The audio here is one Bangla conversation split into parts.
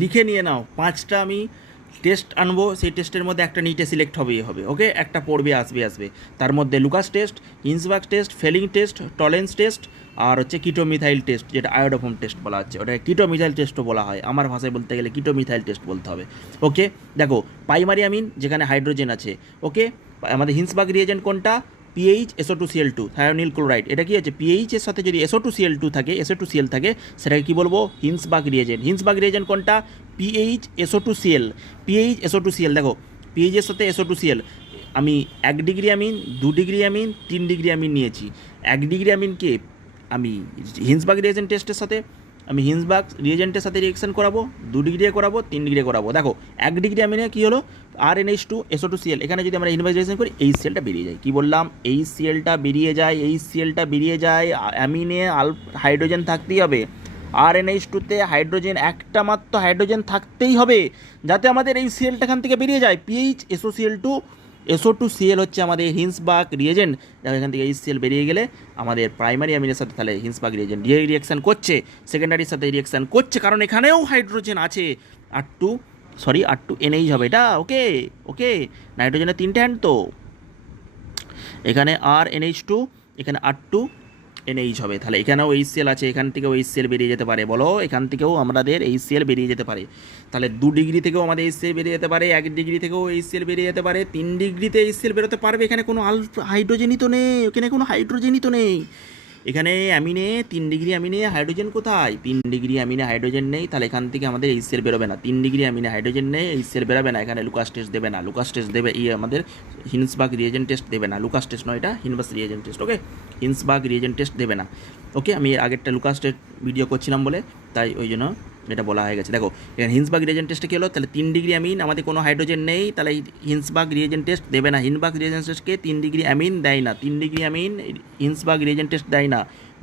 লিখে নিয়ে নাও, 5টা আমি টেস্ট আনবো, সেই টেস্টের মধ্যে একটা নিটে সিলেক্ট হবেই হবে, ওকে? একটা পড়বে, আসবে। তার মধ্যে Lucas test, Hinsberg test, Fehling test, Tollens test, আর হচ্ছে কিটোমিথাইল টেস্ট, যেটা আয়োডোফোম টেস্ট বলা হচ্ছে, ওটা কিটোমিথাইল টেস্টও বলা হয়, আমার ভাষায় বলতে গেলে কিটোমিথাইল টেস্ট বলতে হবে, ওকে? দেখো, প্রাইমারি অ্যামিন যেখানে হাইড্রোজেন আছে, ওকে? আমাদের হিন্সবার্গ রিয়েজেন্ট কোনটা? PH SO2Cl2 thionyl chloride. এটা কি আছে? পিএইচ এর সাথে যদি SO2Cl2 থাকে, SO2Cl থাকে, সেটাকে কি বলবো? হিন্সবার্গ রিয়েজেন্ট। হিন্সবার্গ রিয়েজেন্ট কোনটা? PH SO2Cl। পিএইচ SO2Cl, দেখো পিএইচ এর সাথে SO2Cl, আমি 1 degree amine, 2 degree amine, 3 degree amine নিয়েছি। 1 ডিগ্রি অ্যামিনকে আমি হিন্সবার্গ রিয়েজেন্ট টেস্টের সাথে, আমি হিন্সবার্গ রিয়েজেন্টের সাথে রিয়েকশন করাবো, 2 ডিগ্রি করাবো, 3 ডিগ্রি করাবো। দেখো 1 ডিগ্রি অ্যামিনে কী হলো? RNH2 SO2Cl। এখানে যদি আমরা হিন্সবার্গ রিয়েকশন করি, এই সিএলটা বেরিয়ে যায়। কী বললাম? এই সিএলটা বেরিয়ে যায়, এই সিএলটা বেরিয়ে যায়। অ্যামিনে হাইড্রোজেন থাকতেই হবে। RNH2-তে হাইড্রোজেন, একটা মাত্র হাইড্রোজেন থাকতেই হবে, যাতে আমাদের এই সিএলটা এখান থেকে বেরিয়ে যায়। পিএইচ SOCl2, SO2Cl হচ্ছে আমাদের হিন্সবার্গ রিয়েজেন্ট। দেখো এখান থেকে এই সিএল বেরিয়ে গেলে আমাদের প্রাইমারি অ্যামিনের সাথে তাহলে হিন্সবার্গ রিয়েজেন্ট রিয়াকশান করছে, সেকেন্ডারির সাথে রিয়াকশান করছে, কারণ এখানেও হাইড্রোজেন আছে। R2NH হবে এটা, ওকে? ওকে, নাইট্রোজেনের 3টে হ্যান্ড তো, এখানে RNH2, এখানে R2NH হবে। তাহলে এখানেও HCl আছে, এখান থেকেও HCl বেরিয়ে যেতে পারে, বলো? এখান থেকেও আমাদের HCl বেরিয়ে যেতে পারে। তাহলে 2 ডিগ্রি থেকেও আমাদের HCl বেরিয়ে যেতে পারে, 1 ডিগ্রি থেকেও HCl বেরিয়ে যেতে পারে, 3 ডিগ্রিতে HCl বেরোতে পারবে। এখানে কোনো হাইড্রোজেনই তো নেই, এখানে কোনো হাইড্রোজেনই তো নেই। এখানে অ্যামিনে 3 ডিগ্রি অ্যামিনে হাইড্রোজেন কোথায়? 3 ডিগ্রি অ্যামিনে হাইড্রোজেন নেই, তাহলে এখান থেকে আমাদের HCl বেরোবে না। 3 ডিগ্রি অ্যামিনে হাইড্রোজেন নেই, HCl বেরোবে না। এখানে লুকাস টেস্ট দেবে না, লুকাস টেস্ট দেবে আমাদের হিন্সবার্গ রিয়েজেন্ট টেস্ট দেবে না, লুকাস টেস্ট নয়, এটা হিন্সবার্গ রিয়েজেন্ট টেস্ট, ওকে? হিন্সবার্গ রিয়েজেন্ট টেস্ট দেবে না, ওকে? আমি এর আগেরটা লুকাস টেস্ট ভিডিও করছিলাম বলে তাই ওই জন্য এটা বলা হয়ে গেছে। দেখো এখানে হিন্সবার্গ রিয়েজেন্ট টেস্টে কী হলো? তাহলে 3 ডিগ্রি অ্যামিন, আমাদের কোনো হাইড্রোজেন নেই, তাহলে হিন্সবার্গ রিয়েজেন্ট টেস্ট দেবে না। হিন্সবার্গ রিয়েজেন্ট টেস্টকে 3 ডিগ্রি অ্যামিন দেয় না, 3 ডিগ্রি অ্যামিন হিন্সবার্গ রিয়েজেন্ট টেস্ট দেয় না।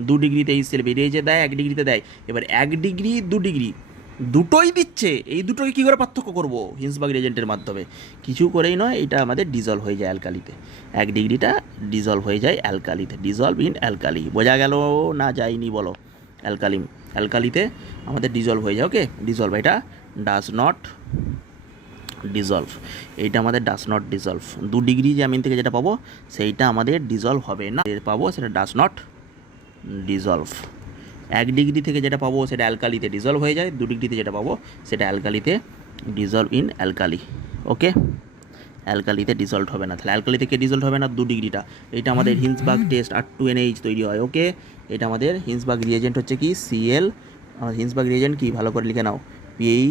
2 ডিগ্রিতে HCl বেরিয়ে যে দেয়, 1 ডিগ্রিতে দেয়। এবার 1 ডিগ্রি 2 ডিগ্রি দুটোই দিচ্ছে, এই দুটোকে কী করে পার্থক্য করবো হিন্সবার্গ রিয়েজেন্টের মাধ্যমে? কিছু করেই নয়, এটা আমাদের ডিজলভ হয়ে যায় অ্যালকালিতে। 1 ডিগ্রিটা ডিজলভ হয়ে যায় অ্যালকালিতে, ডিজলভ ইন অ্যালকালি। বোঝা গেল না যায়নি বলো? অ্যালকালিতে আমাদের ডিজলভ হয়ে যায়, ওকে? ডিজলভ, এটা ডাজ নট ডিজলভ, এইটা আমাদের ডাজ নট ডিজলভ। 2 ডিগ্রি যে অ্যামিন থেকে যেটা পাবো সেইটা আমাদের ডিজলভ হবে না, পাবো সেটা ডাজ নট ডিজলভ। 1 ডিগ্রি থেকে যেটা পাবো সেটা অ্যালকালিতে ডিজলভ হয়ে যায়, 2 ডিগ্রিতে যেটা পাবো সেটা অ্যালকালিতে ডিজলভ ইন অ্যালকালি, ওকে? অ্যালকালিতে ডিজলভ হবে না। তাহলে অ্যালকালি থেকে ডিজলভ হবে না 2 ডিগ্রিটা, এটা আমাদের হিন্সবার্গ টেস্ট R2NH তৈরি হয়, ওকে? এটা আমাদের হিন্সবার্গ রিয়েজেন্ট হচ্ছে কি? Cl। হিন্সবার্গ রিয়েজেন্ট কি? ভালো করে লিখে নাও, পিএইচ